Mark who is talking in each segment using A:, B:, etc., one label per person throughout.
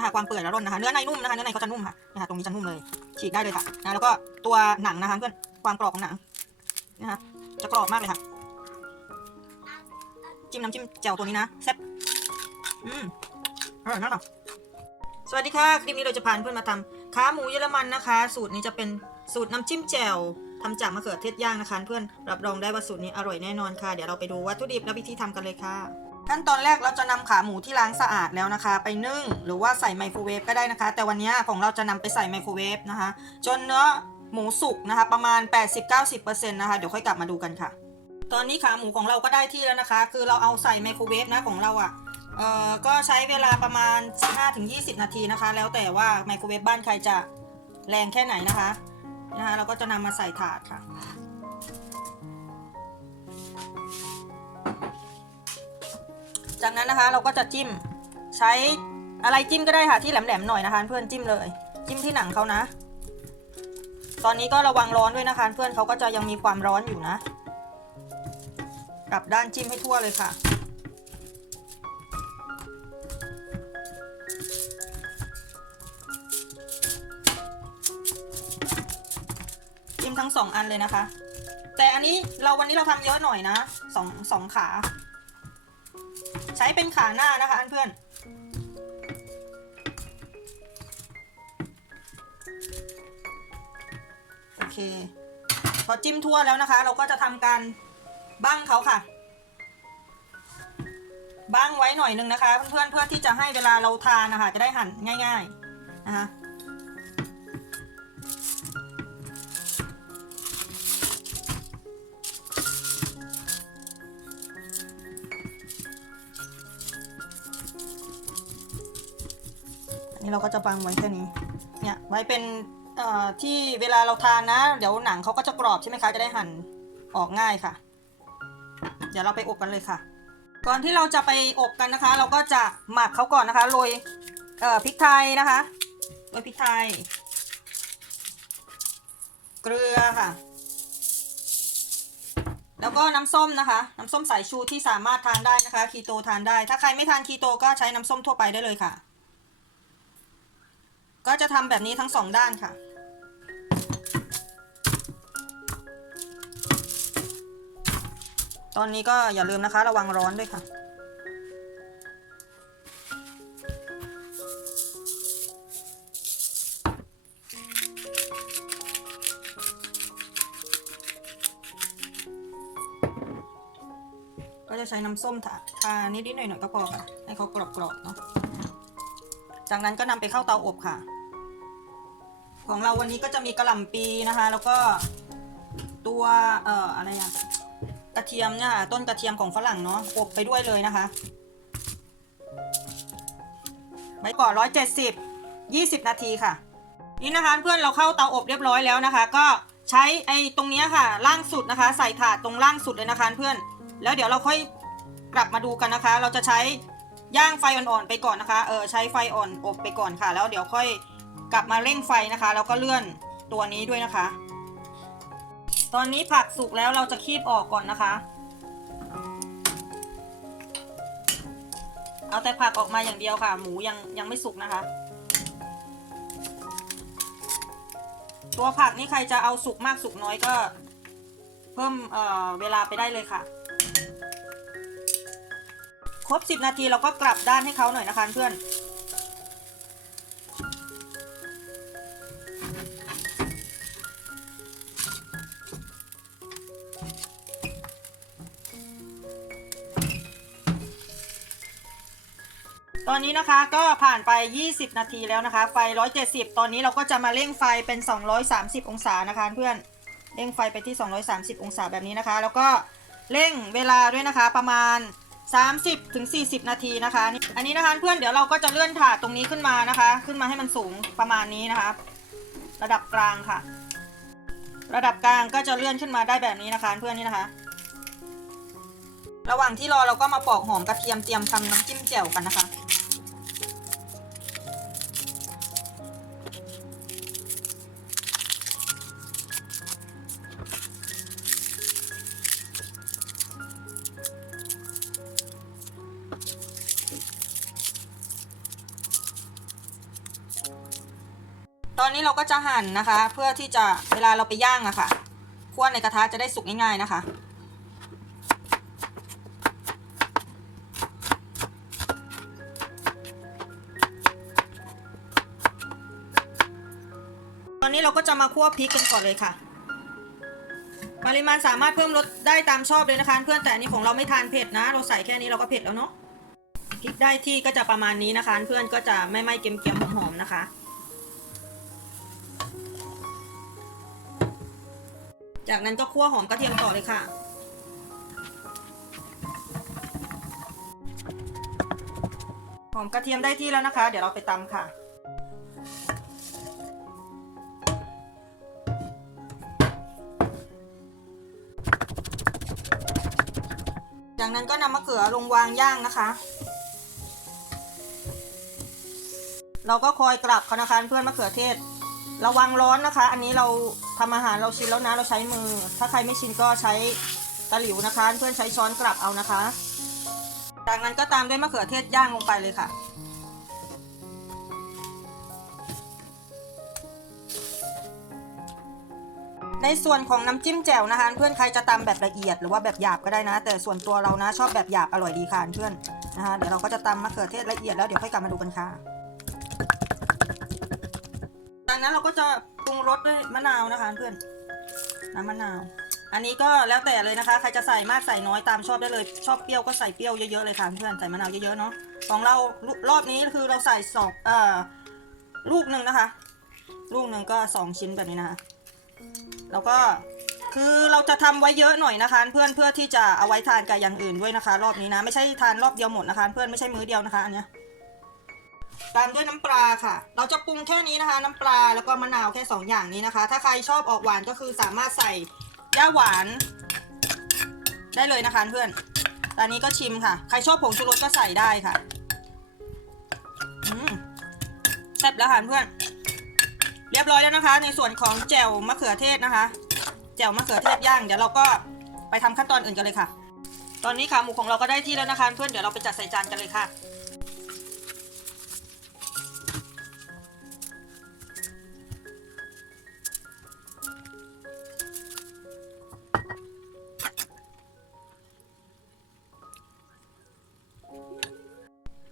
A: เนี่ยค่ะความเปื่อยและร่นนะคะ เนื้อในนุ่มนะคะ เนื้อในเขาจะนุ่มค่ะเนี่ยค่ะ ตรงนี้จะนุ่มเลย ฉีกได้เลยค่ะนะแล้วก็ตัวหนังนะคะเพื่อน ความกรอบของหนังนะคะ จะกรอบมากเลยค่ะ จิ้มน้ำจิ้มแจ่วตัวนี้นะแซ่บ อืมอร่อยมากค่ะสวัสดีค่ะ คลิปนี้เราจะพาเพื่อนมาทำขาหมูเยอรมันนะคะ สูตรนี้จะเป็นสูตรน้ำจิ้มแจ่วทำจากมะเขือเทศย่างนะคะ เพื่อน รับรองได้ว่าสูตรนี้อร่อยแน่นอนค่ะ เดี๋ยวเราไปดูวัตถุดิบและวิธีทำกันเลยค่ะ ขั้นตอนแรกเราจะนำขาหมูที่ล้างสะอาดแล้วนะคะ ไปนึ่งหรือว่าใส่ไมโครเวฟก็ได้นะคะ แต่วันนี้ของเราจะนำไปใส่ไมโครเวฟนะคะ จนเนื้อหมูสุกนะคะ ประมาณ 80-90%นะคะ เดี๋ยวค่อยกลับมาดูกันค่ะ ตอนนี้ขาหมูของเราก็ได้ที่แล้วนะคะ คือเราเอาใส่ไมโครเวฟนะของเราอะ่ะเอ่อก็ใช้เวลาประมาณ 15-20 นาทีนะคะ แล้วแต่ว่าไมโครเวฟบ้านใครจะแรงแค่ไหนนะคะนะคะ เราก็จะนำมาใส่ถาดค่ะ จากนั้นนะคะเราก็จะจิ้มใช้อะไรจิ้มก็ได้ค่ะที่แหลมๆหน่อยนะคะเพื่อนจิ้มเลย จิ้มที่หนังเขานะ ตอนนี้ก็ระวังร้อนด้วยนะคะ เพื่อนเขาก็จะยังมีความร้อนอยู่นะกลับด้านจิ้มให้ทั่วเลยค่ะ จิ้มทั้งสองอันเลยนะคะ แต่อันนี้เราวันนี้เราทำเยอะหน่อยนะสองสองขา ใช้เป็นขาหน้านะคะอันเพื่อนโอเค พอจิ้มทั่วแล้วนะคะ เราก็จะทำการบั้งเขาค่ะบั้งไว้หน่อยนึงนะคะ เพื่อนๆเพื่อที่จะให้เวลาเราทานนะคะจะได้หั่นง่าย ๆ นะคะ นี้เราก็จะบังไว้แค่นี้ เนี่ยไว้เป็นอ่อที่เวลาเราทานนะ เดี๋ยวหนังเขาก็จะกรอบใช่ไหมคะ จะได้หั่นออกง่ายค่ะ เดี๋ยวเราไปอบกันเลยค่ะ ก่อนที่เราจะไปอบกันนะคะ เราก็จะหมักเขาก่อนนะคะโรยเอ่อพริกไทยนะคะโรยพริกไทย เกลือค่ะ แล้วก็น้ำส้มนะคะ น้ำส้มสายชูที่สามารถทานได้นะคะ คีโตทานได้ ถ้าใครไม่ทานคีโตก็ใช้น้ำส้มทั่วไปได้เลยค่ะ ก็จะทำแบบนี้ทั้งสองด้านค่ะ ตอนนี้ก็อย่าลืมนะคะ ระวังร้อนด้วยค่ะ ก็จะใช้น้ำส้มทาทานิดๆหน่อยๆก็พอค่ะ ให้เขากรอบๆเนาะ จากนั้นก็นำไปเข้าเตาอบค่ะ ของเราวันนี้ก็จะมีกระหล่ำปีนะคะ แล้วก็ตัวเอ่ออะไรอะกระเทียมเนี่ยค่ะต้นกระเทียมของฝรั่งเนาะอบไปด้วยเลยนะคะไว้ก่อนร้อยเจ็ดสิบยี่สิบนาทีค่ะ นี่นะคะเพื่อนเราเข้าเตาอบเรียบร้อยแล้วนะคะ ก็ใช้ไอ้ตรงนี้ค่ะ ล่างสุดนะคะ ใส่ถาดตรงล่างสุดเลยนะคะเพื่อน แล้วเดี๋ยวเราค่อยกลับมาดูกันนะคะ เราจะใช้ ย่างไฟอ่อนๆไปก่อนนะคะเออใช้ไฟอ่อนอบไปก่อนค่ะ แล้วเดี๋ยวค่อยกลับมาเร่งไฟนะคะ แล้วก็เลื่อนตัวนี้ด้วยนะคะ ตอนนี้ผักสุกแล้วเราจะคีบออกก่อนนะคะ เอาแต่ผักออกมาอย่างเดียวค่ะ หมูยังยังไม่สุกนะคะ ตัวผักนี่ใครจะเอาสุกมากสุกน้อยก็ เพิ่มเออเวลาไปได้เลยค่ะ ครบ 10 นาทีเราก็กลับด้านให้เขาหน่อยนะคะเพื่อนตอนนี้นะคะก็ผ่านไป 20 นาทีแล้วนะคะ ไฟ 170 ตอนนี้เราก็จะมาเร่งไฟเป็น 230 องศานะคะเพื่อน เร่งไฟไปที่ 230 องศาแบบนี้นะคะ แล้วก็เร่งเวลาด้วยนะคะประมาณ 30ถึง40 นาทีนะคะ อันนี้นะคะเพื่อนเดี๋ยวเราก็จะเลื่อนถาดตรงนี้ขึ้นมานะคะ ขึ้นมาให้มันสูงประมาณนี้นะคะ ระดับกลางค่ะ ระดับกลางก็จะเลื่อนขึ้นมาได้แบบนี้นะคะเพื่อนนี่นะคะ ระหว่างที่รอเราก็มาปอกหอมกระเทียมเตรียมทำน้ำจิ้มแจ่วกันนะคะ ตอนนี้เราก็จะหั่นนะคะ เพื่อที่จะเวลาเราไปย่างอะค่ะคั่วในกระทะจะได้สุกง่ายๆนะคะ ตอนนี้เราก็จะมาคั่วพริกกันก่อนเลยค่ะ ปริมาณสามารถเพิ่มรสได้ตามชอบเลยนะคะ เพื่อนแต่อันนี้ของเราไม่ทานเผ็ดนะ เราใส่แค่นี้เราก็เผ็ดแล้วเนาะพริกได้ที่ก็จะประมาณนี้นะคะ เพื่อนก็จะไม่ไหม้เกรียมๆหอมๆนะคะ จากนั้นก็คั่วหอมกระเทียมต่อเลยค่ะ หอมกระเทียมได้ที่แล้วนะคะ เดี๋ยวเราไปตำค่ะจากนั้นก็นำมะเขือลงวางย่างนะคะ เราก็คอยกลับเขานะคะเพื่อนมะเขือเทศ ระวังร้อนนะคะ อันนี้เราทำอาหารเราชินแล้วนะเราใช้มือ ถ้าใครไม่ชินก็ใช้ตะหลิวนะคะ เพื่อนใช้ช้อนกลับเอานะคะ จากนั้นก็ตามด้วยมะเขือเทศย่างลงไปเลยค่ะ ในส่วนของน้ำจิ้มแจ่วนะคะ เพื่อนใครจะตำแบบละเอียดหรือว่าแบบหยาบก็ได้นะ แต่ส่วนตัวเรานะชอบแบบหยาบอร่อยดีค่ะเพื่อนนะคะเดี๋ยวเราก็จะตำมะเขือเทศละเอียดแล้วเดี๋ยวค่อยกลับมาดูกันค่ะ นั้นเราก็จะปรุงรสด้วยมะนาวนะคะเพื่อนน้ำมะนาว อันนี้ก็แล้วแต่เลยนะคะ ใครจะใส่มากใส่น้อยตามชอบได้เลย ชอบเปรี้ยวก็ใส่เปรี้ยวเยอะๆเลยค่ะเพื่อนใส่มะนาวเยอะๆเนาะของเรารอบนี้คือเราใส่สองเอ่อลูกหนึ่งนะคะ ลูกหนึ่งก็สองชิ้นแบบนี้นะคะแล้วก็คือเราจะทำไว้เยอะหน่อยนะคะ เพื่อนเพื่อที่จะเอาไว้ทานกับอย่างอื่นด้วยนะคะ รอบนี้นะ ไม่ใช่ทานรอบเดียวหมดนะคะ เพื่อนไม่ใช่มื้อเดียวนะคะอันเนี้ย ตามด้วยน้ำปลาค่ะ เราจะปรุงแค่นี้นะคะ น้ำปลาแล้วก็มะนาวแค่สองอย่างนี้นะคะ ถ้าใครชอบออกหวานก็คือสามารถใส่ย่าหวาน ได้เลยนะคะเพื่อน ตอนนี้ก็ชิมค่ะ ใครชอบผงชูรสก็ใส่ได้ค่ะอืมแซ่บแล้วค่ะเพื่อน เรียบร้อยแล้วนะคะ ในส่วนของแจ่วมะเขือเทศนะคะ แจ่วมะเขือเทศย่าง เดี๋ยวเราก็ไปทำขั้นตอนอื่นกันเลยค่ะ ตอนนี้ขาหมูของเราก็ได้ที่แล้วนะคะ เพื่อน เดี๋ยวเราไปจัดใส่จานกันเลยค่ะ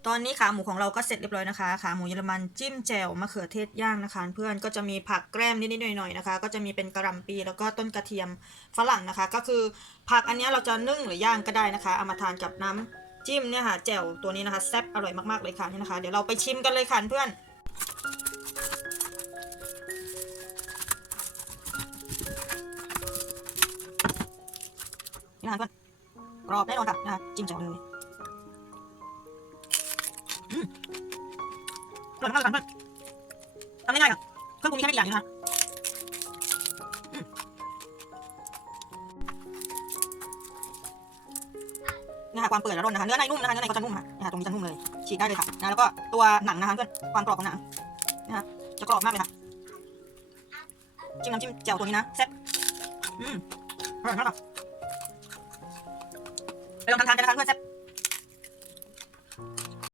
A: ตอนนี้ขาหมูของเราก็เสร็จเรียบร้อยนะคะ ขาหมูเยอรมันจิ้มแจ่วมะเขือเทศย่างนะคะ เพื่อนก็จะมีผักแกล้มนิดๆหน่อยๆนะคะ ก็จะมีเป็นกระลำปีแล้วก็ต้นกระเทียมฝรั่งนะคะ ก็คือผักอันนี้เราจะนึ่งหรือย่างก็ได้นะคะเอามาทานกับน้ำจิ้มเนี่ยค่ะแจ่วตัวนี้นะคะแซ่บอร่อยมากๆเลยค่ะนี่นะคะ เดี๋ยวเราไปชิมกันเลยค่ะเพื่อนนี่นะคะเพื่อนกรอบแน่นอนค่ะนะคะจิ้มแจ่วเลย อร่อยมากเลยค่ะเพื่อนทำง่ายๆค่ะเครื่องปรุงมีแค่ไม่กี่อย่างนี้นะคะนี่ค่ะความเปื่อยและร่นนะคะเนื้อในนุ่มนะคะเนื้อในก็จะนุ่มค่ะนี่ค่ะตรงนี้จะนุ่มเลยฉีกได้เลยค่ะนะแล้วก็ตัวหนังนะคะเพื่อนความกรอบของหนังนี่ค่ะจะกรอบมากเลยค่ะจิ้มน้ำจิ้มแจ่วตัวนี้นะแซ่บอืมอร่อยมากค่ะไปลองทำทานกันนะคะเพื่อนแซ่บ